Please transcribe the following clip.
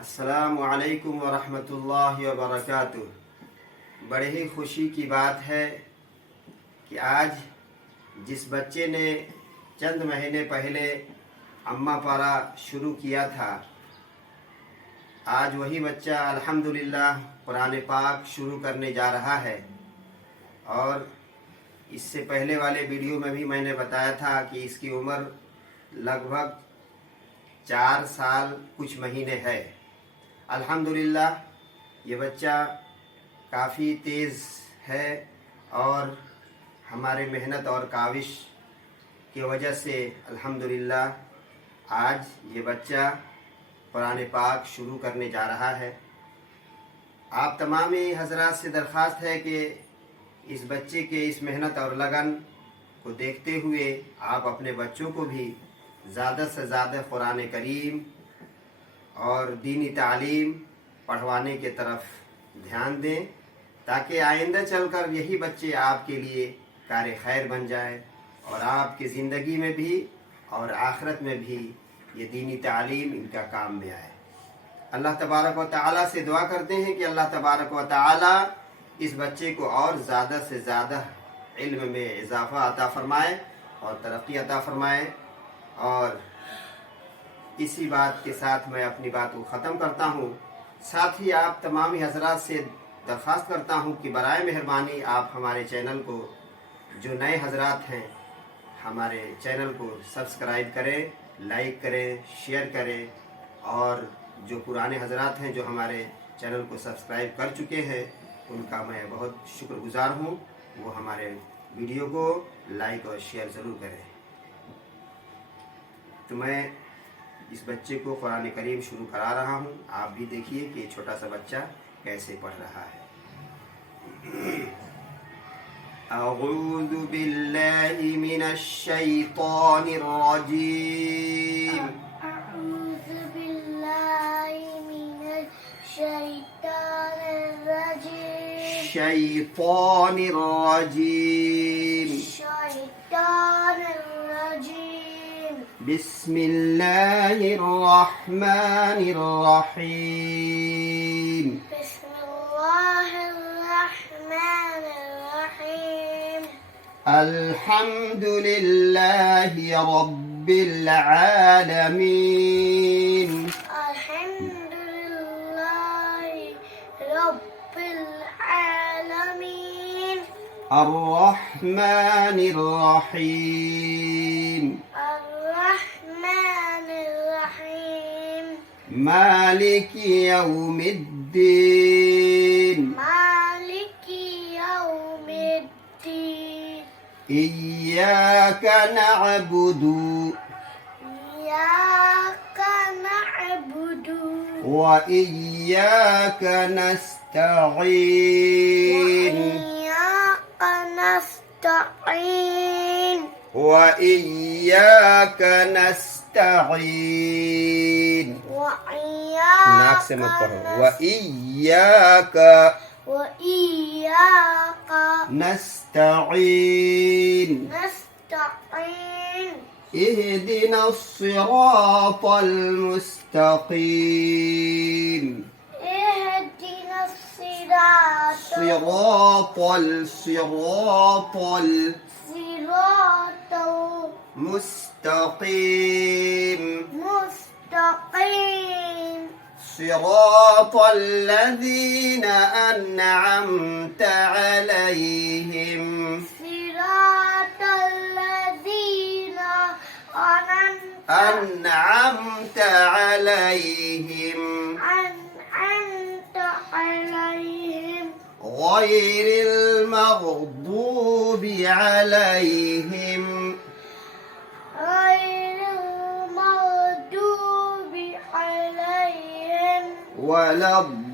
السلام علیکم ورحمۃ اللہ وبرکاتہ۔ بڑے ہی خوشی کی بات ہے کہ آج جس بچے نے چند مہینے پہلے اماں پارا شروع کیا تھا، آج وہی بچہ الحمدللہ قرآن پاک شروع کرنے جا رہا ہے۔ اور اس سے پہلے والے ویڈیو میں بھی میں نے بتایا تھا کہ اس کی عمر لگ بھگ 4 سال کچھ مہینے ہے۔ الحمدللہ یہ بچہ کافی تیز ہے اور ہمارے محنت اور کاوش کی وجہ سے الحمدللہ آج یہ بچہ قرآن پاک شروع کرنے جا رہا ہے۔ آپ تمامی حضرات سے درخواست ہے کہ اس بچے کے اس محنت اور لگن کو دیکھتے ہوئے آپ اپنے بچوں کو بھی زیادہ سے زیادہ قرآن کریم اور دینی تعلیم پڑھوانے کے طرف دھیان دیں، تاکہ آئندہ چل کر یہی بچے آپ کے لیے کار خیر بن جائے اور آپ کی زندگی میں بھی اور آخرت میں بھی یہ دینی تعلیم ان کا کام میں آئے۔ اللہ تبارک و تعالیٰ سے دعا کرتے ہیں کہ اللہ تبارک و تعالیٰ اس بچے کو اور زیادہ سے زیادہ علم میں اضافہ عطا فرمائے اور ترقی عطا فرمائے۔ اور اسی بات کے ساتھ میں اپنی بات کو ختم کرتا ہوں۔ ساتھ ہی آپ تمامی حضرات سے درخواست کرتا ہوں کہ برائے مہربانی آپ ہمارے چینل کو، جو نئے حضرات ہیں، ہمارے چینل کو سبسکرائب کریں، لائک کریں، شیئر کریں، اور جو پرانے حضرات ہیں جو ہمارے چینل کو سبسکرائب کر چکے ہیں ان کا میں بہت شکر گزار ہوں، وہ ہمارے ویڈیو کو لائک اور شیئر ضرور کریں۔ تو میں اس بچے کو قرآن کریم شروع کرا رہا ہوں، آپ بھی دیکھیے کہ یہ چھوٹا سا بچہ کیسے پڑھ رہا ہے۔ اعوذ باللہ من الشیطان الرجیم۔ أعوذ بالله من الشيطان الرجيم شیطان الرجیم۔ الشيطان الرجيم بسم اللہ الرحمن الرحیم۔ بسم الله الرحمن الرحيم الحمد للہ رب العالمین۔ الحمد لله رب العالمين الرحمن الرحیم۔ الرحمن الرحيم مالک یوم الدین۔ مالك يوم الدين ایاک نعبد إياك نعبد وإياك نستعين وإياك نستعين وإياك نستعين ناک سے مت پڑھو۔ وإياك وإياك نستعين نستعين اهدنا الصراط المستقيم اهدنا الصراط صراط صراط مستقيم مستقيم صراط الذين أنعمت عليهم صراط الذين أنعمت عليهم أنعمت عليهم غير المغضوب عليهم غير المغضوب عليهم ولا الضالين